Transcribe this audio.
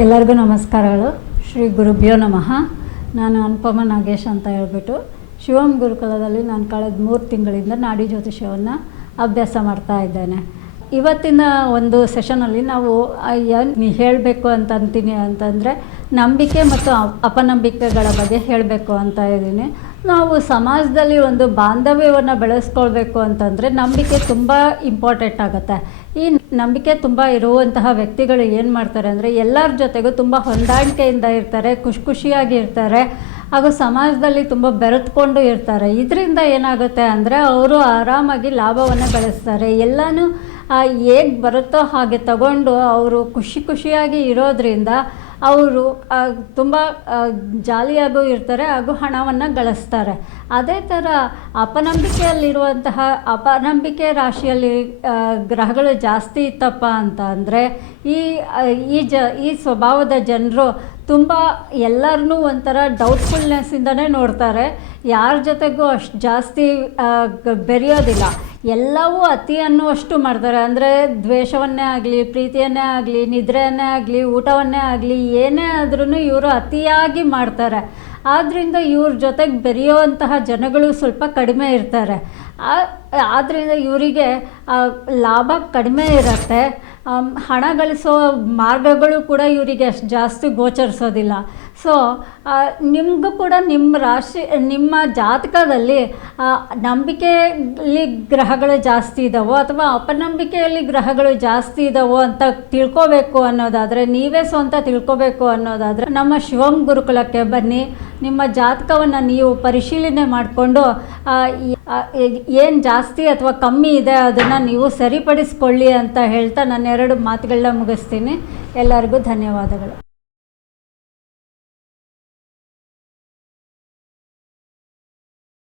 ಎಲ್ಲರಿಗೂ ನಮಸ್ಕಾರಗಳು. ಶ್ರೀ ಗುರುಭ್ಯೋ ನಮಃ. ನಾನು ಅನುಪಮ ನಾಗೇಶ್ ಅಂತ ಹೇಳ್ಬಿಟ್ಟು ಶಿವಂ ಗುರುಕುಲದಲ್ಲಿ ನಾನು ಕಳೆದ 3 ತಿಂಗಳಿಂದ ನಾಡಿ ಜ್ಯೋತಿಷ್ಯವನ್ನು ಅಭ್ಯಾಸ ಮಾಡ್ತಾ ಇದ್ದೇನೆ. ಇವತ್ತಿನ ಒಂದು ಸೆಷನಲ್ಲಿ ನಾವು ಏನು ಹೇಳಬೇಕು ಅಂತೀನಿ ಅಂತಂದರೆ ನಂಬಿಕೆ ಮತ್ತು ಅಪನಂಬಿಕೆಗಳ ಬಗ್ಗೆ ಹೇಳಬೇಕು ಅಂತ ಇದ್ದೀನಿ. ನಾವು ಸಮಾಜದಲ್ಲಿ ಒಂದು ಬಾಂಧವ್ಯವನ್ನು ಬೆಳೆಸ್ಕೊಳ್ಬೇಕು ಅಂತಂದರೆ ನಂಬಿಕೆ ತುಂಬ ಇಂಪಾರ್ಟೆಂಟ್ ಆಗುತ್ತೆ. ಈ ನಂಬಿಕೆ ತುಂಬ ಇರುವಂತಹ ವ್ಯಕ್ತಿಗಳು ಏನು ಮಾಡ್ತಾರೆ ಅಂದರೆ ಎಲ್ಲರ ಜೊತೆಗೂ ತುಂಬ ಹೊಂದಾಣಿಕೆಯಿಂದ ಇರ್ತಾರೆ, ಖುಷಿಯಾಗಿ ಇರ್ತಾರೆ, ಹಾಗೂ ಸಮಾಜದಲ್ಲಿ ತುಂಬ ಬೆರೆತ್ಕೊಂಡು ಇರ್ತಾರೆ. ಇದರಿಂದ ಏನಾಗುತ್ತೆ ಅಂದರೆ ಅವರು ಆರಾಮಾಗಿ ಲಾಭವನ್ನು ಗಳಿಸ್ತಾರೆ. ಎಲ್ಲನೂ ಹೇಗೆ ಬರುತ್ತೋ ಹಾಗೆ ತಗೊಂಡು ಅವರು ಖುಷಿಯಾಗಿ ಇರೋದ್ರಿಂದ ಅವರು ತುಂಬ ಜಾಲಿಯಾಗೂ ಇರ್ತಾರೆ ಹಾಗೂ ಹಣವನ್ನು ಗಳಿಸ್ತಾರೆ. ಅದೇ ಥರ ಅಪನಂಬಿಕೆ ರಾಶಿಯಲ್ಲಿ ಗ್ರಹಗಳು ಜಾಸ್ತಿ ಇತ್ತಪ್ಪ ಅಂತ ಅಂದರೆ ಈ ಸ್ವಭಾವದ ಜನರು ತುಂಬ ಎಲ್ಲರನ್ನೂ ಒಂಥರ ಡೌಟ್ಫುಲ್ನೆಸ್ಸಿಂದನೇ ನೋಡ್ತಾರೆ. ಯಾರ ಜೊತೆಗೂ ಅಷ್ಟು ಜಾಸ್ತಿ ಬೆರೆಯೋದಿಲ್ಲ. ಎಲ್ಲವೂ ಅತಿ ಅನ್ನುವಷ್ಟು ಮಾಡ್ತಾರೆ. ಅಂದರೆ ದ್ವೇಷವನ್ನೇ ಆಗಲಿ, ಪ್ರೀತಿಯನ್ನೇ ಆಗಲಿ, ನಿದ್ರೆಯನ್ನೇ ಆಗಲಿ, ಊಟವನ್ನೇ ಆಗಲಿ, ಏನೇ ಆದ್ರೂ ಇವರು ಅತಿಯಾಗಿ ಮಾಡ್ತಾರೆ. ಆದ್ದರಿಂದ ಇವ್ರ ಜೊತೆಗೆ ಬೆರೆಯುವಂತಹ ಜನಗಳು ಸ್ವಲ್ಪ ಕಡಿಮೆ ಇರ್ತಾರೆ. ಆದ್ದರಿಂದ ಇವರಿಗೆ ಲಾಭ ಕಡಿಮೆ ಇರುತ್ತೆ. ಹಣ ಗಳಿಸೋ ಮಾರ್ಗಗಳು ಕೂಡ ಇವರಿಗೆ ಅಷ್ಟು ಜಾಸ್ತಿ ಗೋಚರಿಸೋದಿಲ್ಲ. ಸೊ ನಿಮಗೂ ಕೂಡ ನಿಮ್ಮ ಜಾತಕದಲ್ಲಿ ನಂಬಿಕೆಯಲ್ಲಿ ಗ್ರಹಗಳು ಜಾಸ್ತಿ ಇದ್ದಾವೋ ಅಥವಾ ಅಪನಂಬಿಕೆಯಲ್ಲಿ ಗ್ರಹಗಳು ಜಾಸ್ತಿ ಇದ್ದಾವೋ ಅಂತ ತಿಳ್ಕೋಬೇಕು ಅನ್ನೋದಾದರೆ, ನೀವೇ ಸ್ವಂತ ತಿಳ್ಕೋಬೇಕು ಅನ್ನೋದಾದರೆ ನಮ್ಮ ಶಿವಂ ಗುರುಕುಲಕ್ಕೆ ಬನ್ನಿ. ನಿಮ್ಮ ಜಾತಕವನ್ನು ನೀವು ಪರಿಶೀಲನೆ ಮಾಡಿಕೊಂಡು ಏನು ಜಾಸ್ತಿ ಅಥವಾ ಕಮ್ಮಿ ಇದೆ ಅದನ್ನು ನೀವು ಸರಿಪಡಿಸ್ಕೊಳ್ಳಿ ಅಂತ ಹೇಳ್ತಾ ನನ್ನ 2 ಮಾತುಗಳನ್ನ ಮುಗಿಸ್ತೀನಿ. ಎಲ್ಲರಿಗೂ ಧನ್ಯವಾದಗಳು.